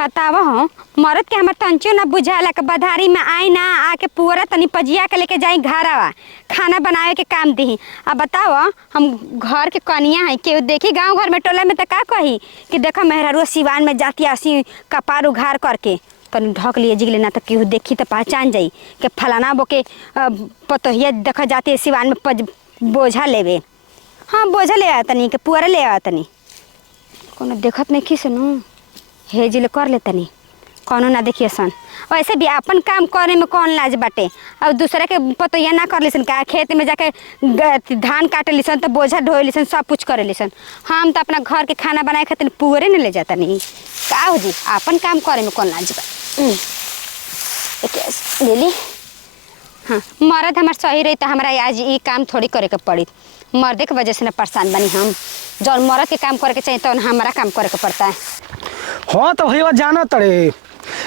बताव हो मरद के हमर तंचो ना बुझाला के बधारी में आई ना आके पूरा तनी पजिया के लेके जाई घरवा खाना बनावे के काम दी। अब बताओ हम घर के कनिया है के देखी गांव घर में टोला में तो का कही कि देखो मेहरारू सिवान में जाती आसी कपार उघार करके तनी ढक लिए जिगले ना तो केहू देखी तो पहचान जाई कि फलाना बोके पतोहिया देखा जाती है सिवान में बोझा लेवे। हाँ बोझा ले आ तनी के पूरा ले आ तनी कोनो देखत नहीं सुनू हे जिले कर ले तनी कौनो ना देखिए सन। वैसे भी अपन काम करे में कौन लाज बाटे और दूसरे के पतोहिया ना कर लिसन का खेत में जाके धान काटे लिसन तो बोझा ढोए लिसन सब कुछ करे लिसन। हम तो अपना घर के खाना बनाए खातिर पूरे न ले जाता नहीं का हो जी अपन काम करे में कौन लाज बा। ले ली हाँ मर्द हमार सही रही तो हमारा आज ये काम थोड़ी करे के पड़ी मर्दे के वजह से ना परेशान बनी हम जौन मर्द के काम करे के चाहिए तो हमारा काम करे के पड़ता है। हाँ तो भैया जाना तड़े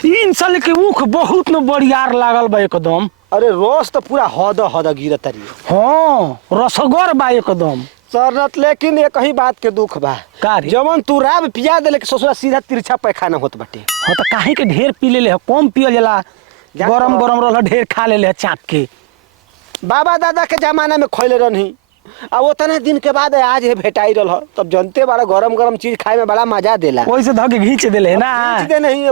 इन साल के ऊख बहुत न बड़ियार लागल बा एकदम। अरे रोज तो पूरा हद गिरत रही। हाँ रसगर बा एकदम सरत लेकिन एक ही बात के दुख बा जवन तू राब पिया देले के ससुरा सीधा तिरछा पैखाना होत बाटे। हाँ तो काहे के ढेर पी ले कम पियल जाला गरम गरम रहल ढेर खा ले चाप के। बाबा दादा के जमाना में खैले रहनी अब उतने दिन के बाद आज है भेटाई रहा तब जनते बड़ा गरम गरम चीज खाए में बड़ा मजा देला। वैसे धके घींच देले ना घींच दे नहीं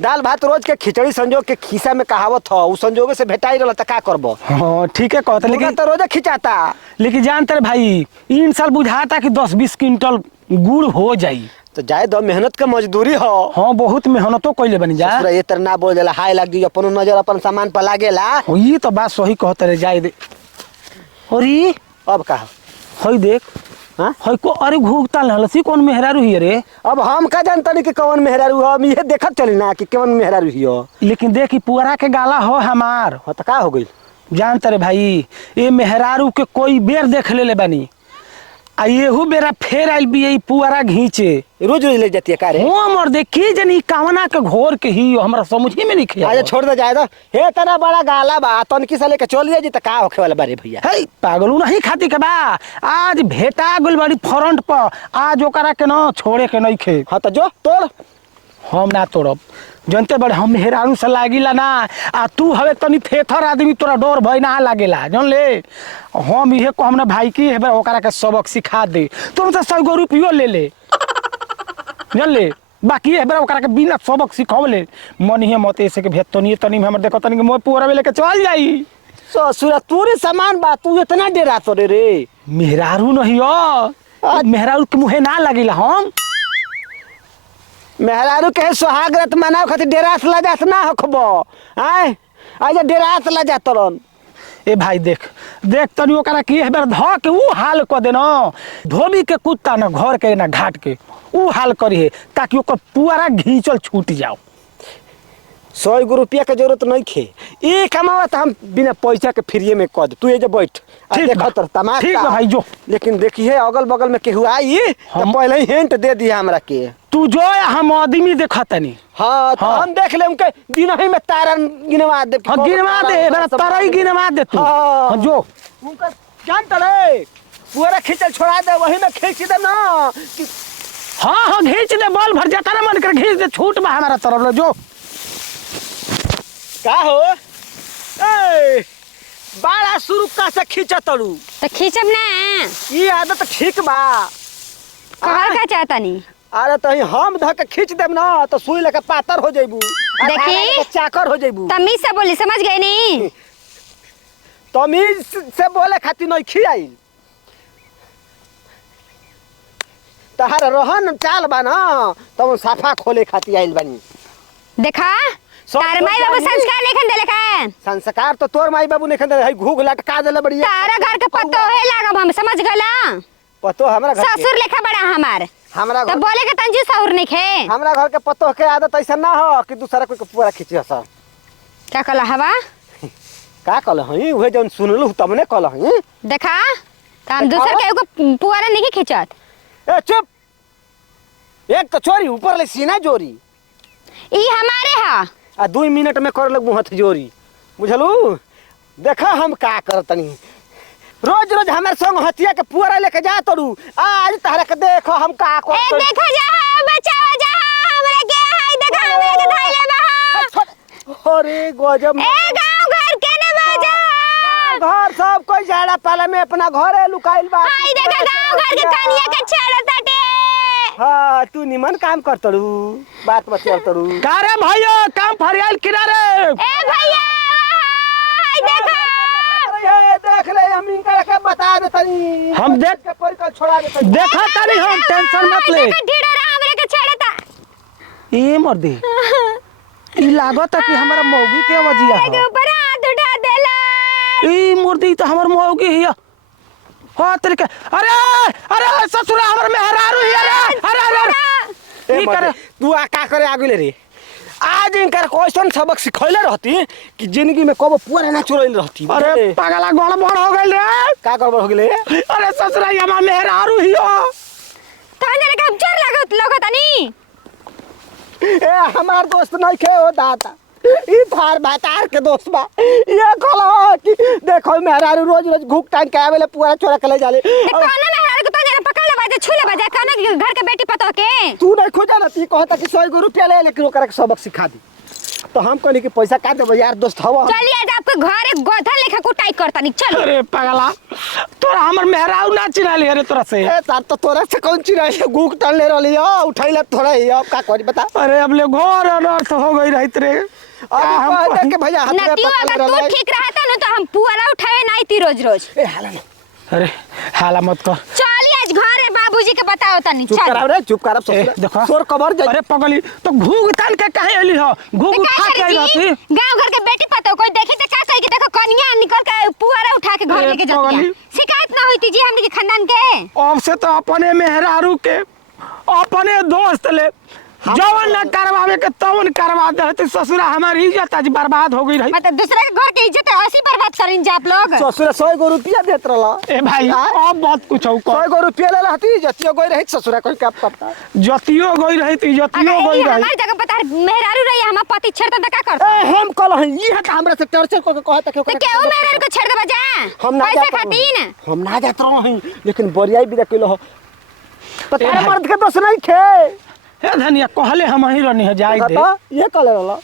दाल भात रोज के खिचड़ी संजोग के खीसा में कहावत हो उ संजोगे से भेटाई रहा त का करबो। हाँ ठीक है कहता लेकिन तो रोज खिंचाता लेकिन जानते रे भाई इन साल बुझाता कि 10-20 क्विंटल गुड़ हो जाई तो जाए दो मेहनत का मजदूरी हो। हाँ बहुत मेहनतो कइले बनी जा ये तरना बोल देला हाय लग दी अपन नजर अपन सामान पर लागेला। ये तो बात सही कहता रे जाए दे। अरे अब का हई देख हाँ हई को अरे घूगता लहलसी कौन मेहरारू ही रे। अब हम का जानता नहीं कि कौन मेहरारू हो हम ये देखत चली ना कि कौन मेहरारू ही हो। लेकिन देखी पुअरा के गाला हो हमार हो तो का हो गई जानते रे भाई ये मेहरारू के कोई बेर देख ले बानी आ येहू बेरा फेर आइल भी पुअरा घींचे रोज रोज ले जाती है का रे। हो मर देखी जनी कावना के घोर के ही हमरा समझ ही में नहीं खिया। आज छोड़ दे जाए तो हे तना बड़ा गाला बा तनकी से लेके चल जी त का होखे वाला बारे भैया। हे पागलू नहीं खाती के बा आज भेटा गइल बड़ी फ्रंट पर आज ओकरा के न छोड़े के नहीं खे। हाँ तो जो तोड़ हम ना तोड़ब जनते बड़े हम मेहरारू से लागिला ना आ तू हवे तनी थेथर आदमी तोरा डर भय ना लागेला जन ले हम इहे को हमने भाई की हेबे ओकरा के सबक सिखा दे तुम से 100 रुपयो ले ले जन ले बाकी हेबे ओकरा के बिना सबक सिखावले मन ही मत ऐसे के भेत तनी तनी हमर देखो तनी मोय पूरा लेके चल जाई ससुरा तोरे सामान बा तू इतना डेरा तोरे रे मेहरारू नहीं हो मेहरारू के मुहे ना लागिला हम मेहरारू के सुहागरत मनाव खातिर डेरास ला जात ना हखबो आय आज डेरास ला जात रन। ए भाई देख देख तनी ओकरा की हेबर ध के ऊ हाल क देना धोबी के कुत्ता ना घर के ना घाट के ऊ हाल करी है ताकि ओकर पूरा घींचल छूट जाओ। 100 रुपया के जरूरत नहीं खे ये कमावत हम बिना पैसा के फ्री में कर दे तू ये जो बैठ देखो तो तमाशा ठीक है भाई जो लेकिन देखिए अगल बगल में केहू आई तो पहले ही हिंट दे दिया हमरा के तू जो हम आदमी देखतनी। हाँ तो हम देख ले उनके दिन ही में तारा गिनवा दे। हाँ गिनवा दे मेरा तारा ही गिनवा दे तू। हाँ जो उनका जानता रे पूरा खींचल छोड़ा दे वही में खींच दे ना हाँ हाँ घींच दे बॉल भर जाता ना मन कर घींच दे छूट बा हमारा तरफ जो का हो ए बाड़ा शुरू का से खींचा तड़ू तो खींचब ना ये आदत ठीक बा कहल का चाहता नहीं। अरे तो हम धके खींच देब ना तो सुई लेके पातर हो जाइबू देखी चाकर हो जाइबू। तमीज से बोली समझ गए नहीं तमीज से बोले खातिर नहीं खियाई तहार रहन चाल बा ना तब साफा खोले खातिर आइल बानी। देखा तार माई बाबू संस्कार लेखन देले का संस्कार तो तोर माई बाबू ने खंदे घूग लटका देले बढ़िया तारा घर के पत्तो है लागब हम समझ गला पतो हमरा घर ससुर लेखा बड़ा हमार हमरा तो बोले के तंजू सहुर नहीं खे हमरा घर के पतो के आदत ऐसा ना हो कि दूसरा कोई के पूरा खींचे सा क्या कहला हवा का कहल हई उहे जौन सुनलु तमने कहल हई देखा हम दूसर के एगो पुआरा नहीं खींचत। ए चुप एक तो चोरी ऊपर ले सीना जोरी ई हमारे हा आ 2 मिनट में कर लगू हथ जोरी बुझलू देखा हम का करतनी रोज रोज हमारे संग हथिया के पूरा लेके जा तड़ू आज तारा के देखो हम का ए देखो जा बचाओ जा हमरा के हाय देखा अरे गजब ए गांव घर के न बाजा घर सब कोई झाड़ा पाला में अपना घरे लुकाइल बा हाय देखा गांव घर के कनिया के छेड़ा ताटे हां तू निमन काम कर तड़ू बात बतिया तड़ू का रे भैया काम फरियाल किनारे ए भैया हाय देखा ये देख ले हम इनका के बता दे तनी हम देख के परिकल छोड़ा दे तनी देखा तानी हम टेंशन मत ले ढीड़ा रे हमरे के छेड़ता ए मर्दी ई लागत है कि हमारा मौगी के वजिया के है ऊपर हाथ उठा देला ई मुर्दी तो हमर मौगी हिया हो तरीके अरे अरे ससुरा हमर मेहरारू हिया रे अरे अरे ई करे तू आ का करे आगे ले रे आज इनकर क्वेश्चन सबक सिखैले रहती कि जिंदगी में कबो पूरा ना चोरैल रहती अरे पागला गड़बड़ हो गइल रे का गड़बड़ हो गेले अरे ससुरा ये हमर मेहरारू हिया तहन जने के जर लगत नहीं ए हमार दोस्त नहीं खे हो दादा ई थार बातार के दोस्त बा ये कहलो कि देखो मेहरारू रोज रोज घुक टांग के आवेले पूरा चोरा के ले जाले कोना में हर को तहन जने पकड़ ले बाजे छू ले बाजे कोना घर के बेटी पतो के तू नहीं खोजा ना ती कहता कि 100 रुपया ले लेकिन ओकरा के सबक सिखा दी तो हम कहनी कि पैसा का देबो यार दोस्त हवा चलिए आज आपके घर एक गोधन लेखा कुटाई करता नहीं चलो अरे पागला तोरा हमर मेहरारू ना चिन्हाली अरे तोरा से ए तार तो तोरा से कौन चीज है घुक टांग ले रहली हो उठैला थोड़ा ही अब का करी बता अरे अब ले घर अनर्थ हो गई रहित रे अब कहते कि भैया हाथ में नतियो पकड़ अगर तू रहले ठीक रहता न तो हम पुआरा उठावे नहीं ती रोज रोज ए हाला ना अरे हाला मत कर चलिए आज घर है बाबूजी के बताओ तनी चुप चल कराओ रे चुप कराओ ए, ससुर देखो सोर कबर जाई अरे पगली तो घूग तान के काहे एली हो घूग उठा के आई रहती गांव घर के बेटी पतो कोई देखे तो का कहे कि देखो कनिया निकल के पुआरा उठा के घर अरे लेके जाती है पगली। शिकायत ना होती जी हमने के खानदान के अब से तो अपने मेहरारू के अपने दोस्त ले जवन न करवावे के तवन करवा दे ससुरा हमारी इज्जत आज बर्बाद हो गई रही मतलब दूसरे के घर के इज्जत ऐसी बर्बाद करिन जा आप लोग ससुर 100 रुपया देत रहला ए भाई अब बहुत कुछ हो 100 रुपया ले रहती जतियो गई रही ससुरा कोई का पता जतियो गई रही थी जतियो गई रही हमारी जगह पता मेहरारू रही हम पति छेड़ता तो का करता ए हम कल हई ये त हमरा से टर्चर को कहता कि तो क्यों मेहरारू को छेड़ देबा जा हम ना पैसा जात खातीन हम ना जात रही लेकिन बरियाई भी देखलो हो तो ए तारे भाई। मर्द के दोस्त नहीं खे ए धनिया कहले हम ही रहनी है जाई दे बता ये कल रहला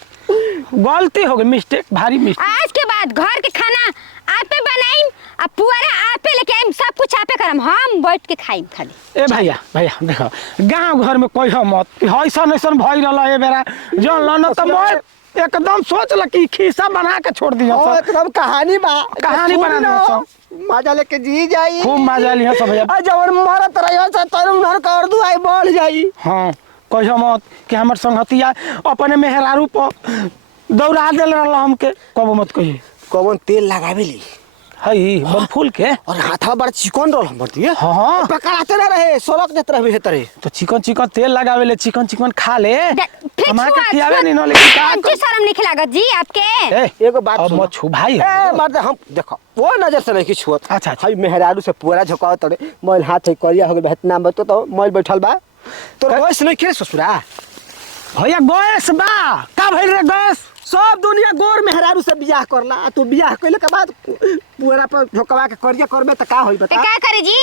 गलती हो गई मिस्टेक भारी मिस्टेक आज के बाद घर के खाना आपे बनाईम आ पुआरा आपे लेके आईम सब कुछ आपे करम हम बैठ के खाईम खाली ए भैया भैया देखो गांव घर में कोई हो मत कि ऐसन ऐसन भई रहला ए बेरा जन लन तो मैं एकदम सोच ल कि खीसा बना के छोड़ दिया ओ सब एकदम कहानी बा कहानी बना दिया सब मजा लेके जी जाई खूब मजा लिया सब भैया आ जवन मरत रहियो से तोर नर कर दू आई बढ़ जाई हाँ कहियो मत कि हमर संगतिया अपने मेहरारू पर दौड़ा देल रहला हमके कबो मत कहिए कौन तेल लगावेली हई बम फूल के और हाथा बड़ चिकन रहल हमर दिए हाँ हाँ पकड़ाते ना रहे सोलक देत रहे तरे तो चिकन चिकन तेल लगावे ले चिकन चिकन खा ले फिर हमारे छुआ, के खियावे छुआ। नहीं न लेकिन का अंची शर्म नहीं लागत जी आपके ए एगो बात अब सुनो। मत छू भाई ए मर्द हम देखो वो नजर से नहीं किछ हुआ अच्छा, अच्छा। हई मेहरारू से पूरा झोकाव तड़े मोल हाथ है करिया हो गए नाम बतो तो मोल बैठल बा तोर वयस नहीं के ससुरा भैया गैस बा का भइल रे गैस सब दुनिया गोर मेहरारू से बियाह करला आ तू बियाह कइले के बाद पूरा पर झोकवा के करिया करबे त का होई तो बता का करे जी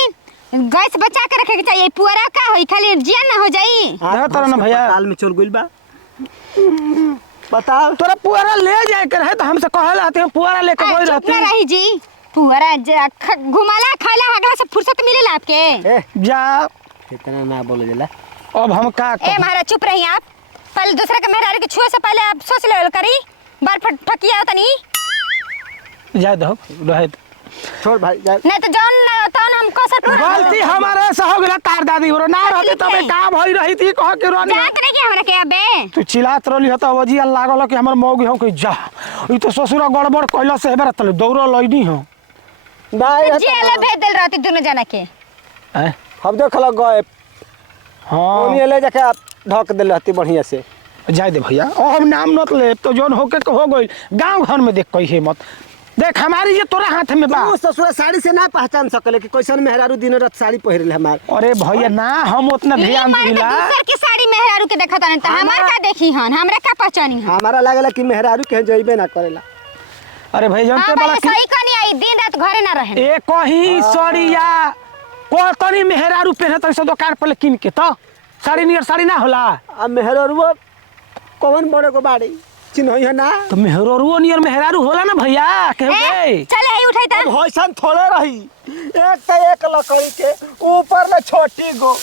गैस बचा के रखे के चाहिए पुआरा का होई खाली जिया ना हो जाई देखो तोरा ना भैया। साल में चोर गइल बा बता तोरा पुआरा ले जाए के रहे तो हमसे कहल आते हैं पुआरा लेके गई चुप रहती ना रही जी पुआरा घुमाला खाला हगला से फुर्सत मिलेला आपके ए जा इतना ना बोले जाला अब हम का ए महाराज चुप रही आप पहले दूसरा के मेहरारू के छुए से पहले आप सोच ले करी बार ठकिया तनी जा दो रहे छोड़ भाई जा नहीं तो जौन तौन हम कसट गलती हमारे से हो गेला तार दादी रो ना रहती तबे काम होई रही थी कह के रोनी जानत नहीं कि हमरा के अबे तू चिल्लात रहली हत अवजिया लागल कि हमर मौगी हो कि जा ई तो ससुरा गड़बड़ कइला से हेबरा तले दौड़ लइनी हो भाई जेल भेज देल रहती दोनों जना के हैं हम देखल गए हां ओनी ले जाके ढक देल रहती बढ़िया से जाय दे भैया ओ हम नाम मत ले तो जोन होके के हो गइल गांव घर में देख कहिए मत देख हमारी ये तोरा हाथ में बा तू ससुरा साड़ी से ना पहचान सकले कि कैसन मेहरारू दिन रात साड़ी पहिरले हमार अरे भैया ना हम उतना ध्यान दिला दूसर की साड़ी मेहरारू के देखत नहीं तो हमार का देखी हन हमरा का पहचानी हन हमारा लागला कि मेहरारू के जइबे ना करेला अरे भैया हां जानते बड़ा भाई सही कनी आई दिन रात घरे ना रहे ए कहीं सड़िया को तनी मेहरारू पहनत ऐसे दुकान पर किन के तो साड़ी नियर साड़ी ना होला आ मेहरारू कौन बड़े को बाड़ी चिन्हई है ना तो मेहरारू नियर मेहरारू होला ना भैया केहू के चले आई उठाई ता भैसन थोड़े रही एक से एक लकड़ी के ऊपर ले छोटी गो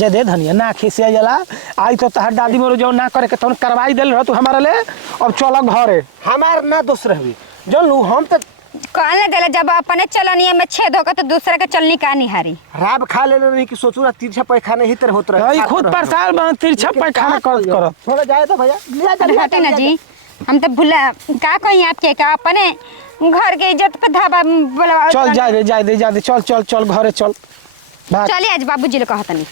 जे दे धनिया ना खिसिया जला आई तो तहर दादी मोर जो ना करे के तोन करवाई देल रह तू हमारा ले अब चल घरे हमार ना दोस्त रहबी जन लू हम तो कहने देले जब अपने चलनिए में छेद होकर तो दूसरे के चलनी का निहारी राब खा ले नहीं कि सोचू तिरछा पैखाने ही तरह होत रहे ई खुद परसाल बन तिरछा पैखाना कर थोड़ा जाए तो भैया लिया जा हटे ना जी हम तो भूला का कहीं आपके का अपने घर के इज्जत पे धाबा बोलवा चल जाए दे चल घरे चल भाग चलिए आज बाबूजी ले कहतनी